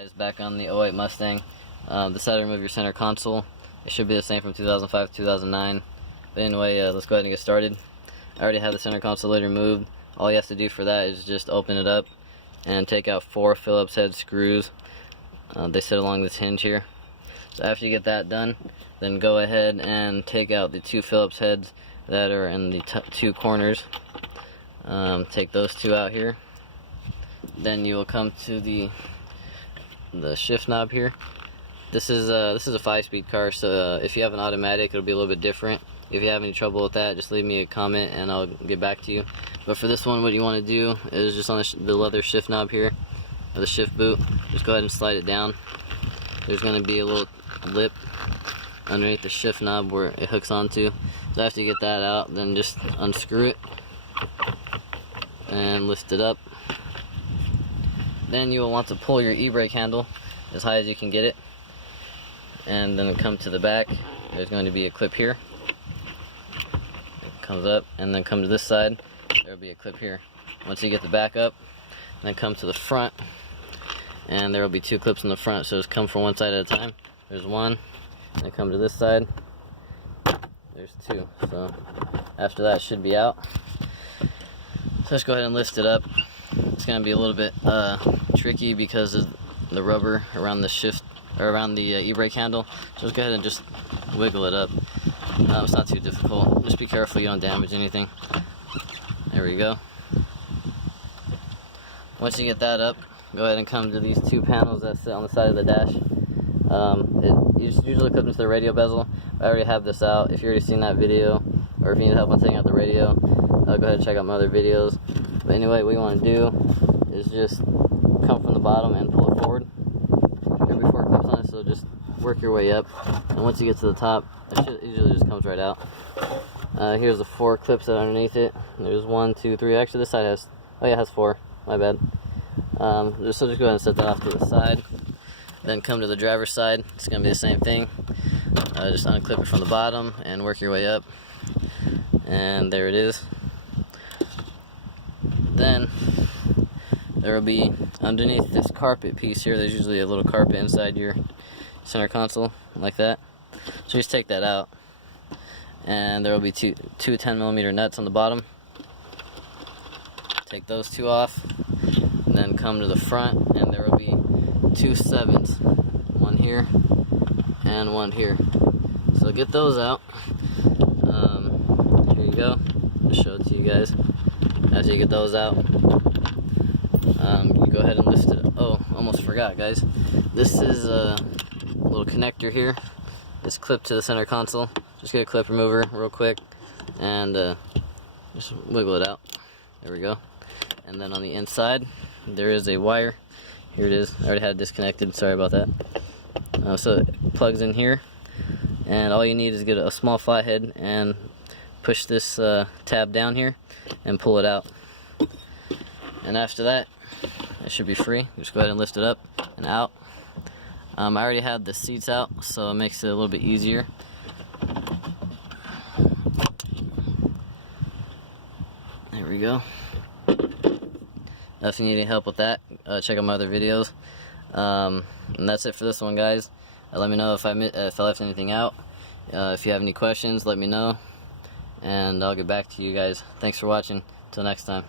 Guys, back on the '08 Mustang. Decided to remove your center console. It should be the same from 2005 to 2009. But anyway, let's go ahead and get started. I already have the center console lid removed. All you have to do for that is just open it up and take out 4 Phillips head screws. They sit along this hinge here. So after you get that done, then go ahead and take out the 2 Phillips heads that are in the 2 corners. Take those 2 out here. Then you will come to the shift knob here. This is a 5-speed car, so if you have an automatic, it'll be a little bit different. If you have any trouble with that, just leave me a comment and I'll get back to you. But for this one, what you want to do is just on the leather shift knob here, or the shift boot, just go ahead and slide it down. There's going to be a little lip underneath the shift knob where it hooks onto. So after you get that out, then just unscrew it and lift it up. Then you will want to pull your e-brake handle as high as you can get it, and then come to the back. There's going to be a clip here. It comes up, and then come to this side. There will be a clip here. Once you get the back up, then come to the front, and there will be 2 clips in the front. So just come from one side at a time. There's 1, then come to this side. There's 2. So after that, it should be out. So let's go ahead and lift it up. It's going to be a little bit tricky because of the rubber around the shift, or around the e-brake handle. So let's go ahead and just wiggle it up. It's not too difficult. Just be careful you don't damage anything. There we go. Once you get that up, go ahead and come to these 2 panels that sit on the side of the dash. It usually clips into the radio bezel. I already have this out. If you've already seen that video, or if you need help on taking out the radio, go ahead and check out my other videos. But anyway, what you want to do is just come from the bottom and pull it forward right before it clips on it. So just work your way up, and once you get to the top, it usually just comes right out. Here's the 4 clips that are underneath it. There's 1, 2, 3. Actually, this side has, oh yeah, it has 4. My bad. So just go ahead and set that off to the side. Then come to the driver's side. It's going to be the same thing. Just unclip it from the bottom and work your way up. And there it is. Then there will be underneath this carpet piece here. There's usually a little carpet inside your center console, like that. So just take that out, and there will be two 10mm nuts on the bottom. Take those 2 off, and then come to the front, and there will be 2 7s, 1 here and 1 here. So get those out. Here you go. I'll show it to you guys. After you get those out, you go ahead and lift it. Oh, almost forgot, guys. This is a little connector here. It's clipped to the center console. Just get a clip remover real quick and just wiggle it out. There we go. And then on the inside, there is a wire. Here it is. I already had it disconnected. Sorry about that. So it plugs in here, and all you need is get a small flathead and push this tab down here and pull it out. And after that, it should be free. Just go ahead and lift it up and out. I already had the seats out, so it makes it a little bit easier. There we go. If you need any help with that, check out my other videos. And that's it for this one, guys. Let me know if I left anything out. If you have any questions, let me know, and I'll get back to you guys. Thanks for watching. Till next time.